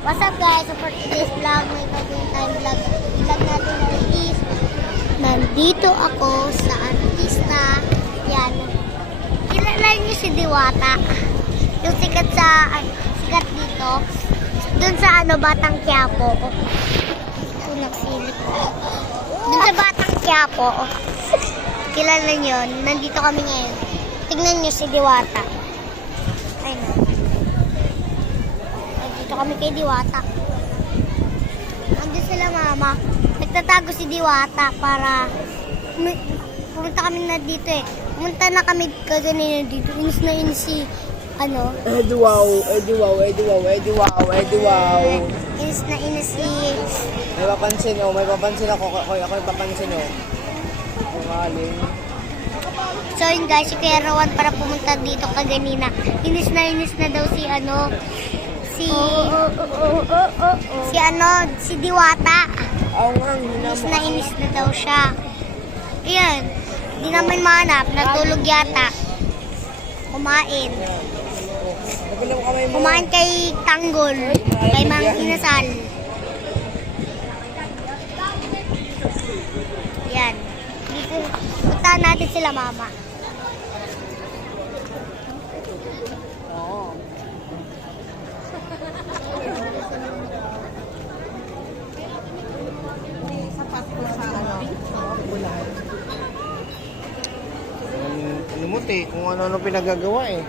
What's up guys? So for today's vlog, may gagawin tayong vlog. Vlog natin na is nandito ako sa artista. Yan. Kilala niyo si Diwata. Yung sikat sikat dito. Doon sa Batang Quiapo. Ito nagsilip ko. Doon sa Batang Quiapo. Kilala niyo, nandito kami ngayon. Tignan niyo si Diwata. Ayun. Nandito kami kay Diwata. Nandun sila mama. Nagtatago si Diwata para pumunta kami na dito eh. Pumunta na kami kaganina dito. Inis na inis si Edi wow. Inis na inis si... May papansin ako, ako yung papansin Kumaling. So yun guys, si Kuya Rowan para pumunta dito kaganina. Inis na daw si si Diwata. Oo nga, Inis na daw siya. Ayan, di namin mahanap. Natulog yata. Kumain. Kumain kay Tanggol. Kay Mang Inasal. Ayan. Dito, puntahan natin sila mama. Lumuti kung ano pinagagawa eh.